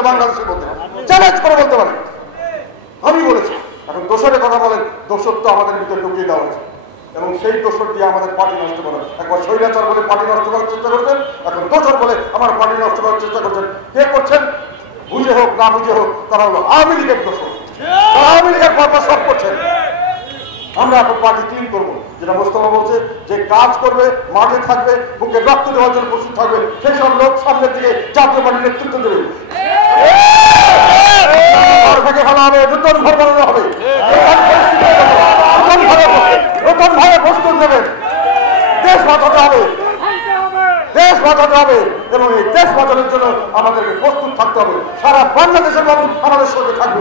হবে বাংলাদেশের মধ্যে, চ্যালেঞ্জ করে বলতে পারি। আমি বলেছি, এখন দোষরের কথা বলেন, দোষর তো আমাদের ভিতরে ঢুকিয়ে দেওয়া হয়েছে এবং সেই দোষর দিয়ে আমাদের পার্টি নষ্ট করেন। একবার স্বৈরাচার বলে পার্টি নষ্ট করার চেষ্টা করছেন, এখন দোষর বলে আমার পার্টি নষ্ট করার চেষ্টা করছেন। কে করছেন? বুঝে হোক না বুঝে হোক, তারা হলো আওয়ামী লীগের দোষর, তারা আওয়ামী লীগের পারপাস সব করছেন। আমরা এখন পার্টি ক্লিন করবো, যেটা মোস্তফা বলছে যে কাজ করবে, মাঠে থাকবে, বুকে রক্ত দেওয়ার জন্য প্রস্তুত থাকবে, সেই সব লোক সামনের দিকে জাতীয় পার্টির নেতৃত্ব দেবে। ভালো হবে, নতুন ঘর বানানো হবে, নতুন ভাবে প্রস্তুত দেবেন। দেশ বাঁচাতে হবে, দেশ বাঁচাতে হবে এবং এই দেশ বাঁচানোর জন্য আমাদেরকে প্রস্তুত থাকতে হবে। সারা বাংলাদেশের মানুষ আমাদের সঙ্গে থাকবে।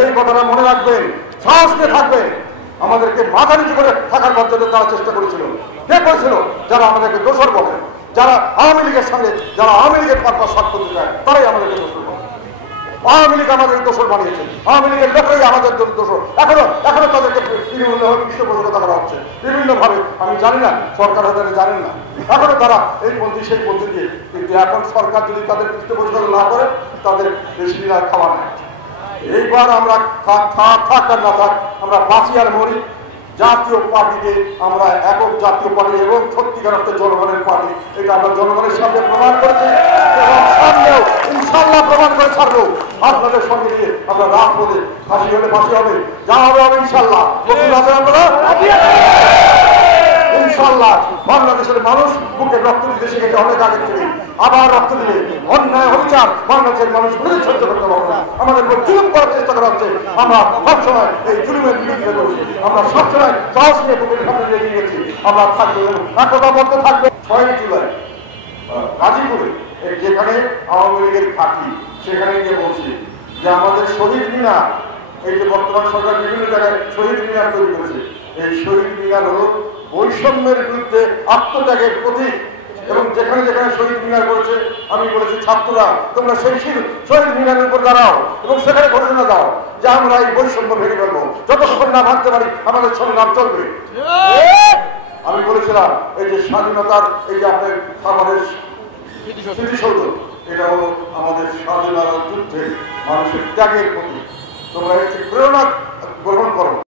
এই কথাটা মনে রাখবেন, সাহস নিয়ে থাকবেন। আমাদেরকে মাথা নিচু করে থাকার পর্যন্ত তারা চেষ্টা করেছিল। কে করেছিল? যারা আমাদেরকে দোষর বলে, যারা আওয়ামী লীগের সঙ্গে, যারা আওয়ামী লীগের পারপাস সাথ করতে চায়, তারাই আমাদেরকে দোষর বলে। আওয়ামী লীগ আমাদেরকে দোষর বানিয়েছে, আওয়ামী লীগের লোকরাই আমাদের জন্য দোষর। এখনো তাদেরকে বিভিন্নভাবে পৃষ্ঠপোষকতা করা হচ্ছে, বিভিন্নভাবে। আমি জানি না, সরকার হয়তো জানেন না, এখনো তারা এই পন্থী সেই পন্থী দিয়ে। কিন্তু এখন সরকার যদি তাদের পৃষ্ঠপোষকতা না করে, তাদের বেশি দিন আর খাওয়া নেই। এইবার আমরা থাক আর না থাক, আমরা বাঁচি আর মরি। জাতীয় পার্টিকে আমরা একক জাতীয় পার্টি এবং সত্যিকার অর্থে জনগণের পার্টি, এটা আমরা জনগণের সামনে প্রমাণ করেছি এবং সামনেও ইনশাল্লাহ প্রমাণ করে ছাড়বো। আপনাদের সঙ্গে নিয়ে আমরা রাত বলে ফাঁসি হলে ফাঁসি হবে, যা হবে হবে ইনশাল্লাহ। আপনারা ইনশাল্লাহ বাংলাদেশের মানুষ বুকে রক্ত দিতে শিখেছে অনেক আগে থেকে, আবার রক্ত দিবে। অন্যায় অবিচার বাংলাদেশের মানুষ সহ্য করতে পারবো না। আমাদের উপর জুলুম করার চেষ্টা করা হচ্ছে, আমরা সবসময় এই জুলুমের বিরুদ্ধে করছি। আমরা সবসময় সাহস নিয়ে বুকের সামনে এগিয়ে গেছি। আমরা থাকবো, একতা বলতে থাকবো। 6 জুলাই গাজীপুরে যেখানে আওয়ামী লীগের ঘাঁটি, সেখানে গিয়ে বলছি যে আমাদের শহীদ মিনার, এই যে বর্তমান সরকার বিভিন্ন জায়গায় শহীদ মিনার তৈরি করেছে, এই শহীদ মিনার হল বৈষম্যের বিরুদ্ধে আত্মত্যাগের প্রতীক। এবং যেখানে যেখানে শহীদ মিনার করেছে, আমি বলেছি ছাত্ররা তোমরা সেই শহীদ মিনারের উপর দাঁড়াও এবং সেখানে ঘোষণা দাও যে আমরা এই বৈষম্য ভেঙে ফেলবো। যতক্ষণ না ভাঙতে পারি আমাদের সংগ্রাম চলবে। আমি বলেছিলাম এই যে স্বাধীনতার, এই যে আপনার খাবারের স্মৃতিসৌধ, এটা হলো আমাদের স্বাধীনতার যুদ্ধে মানুষের ত্যাগের প্রতীক। তোমরা একটি প্রেরণা গ্রহণ করো।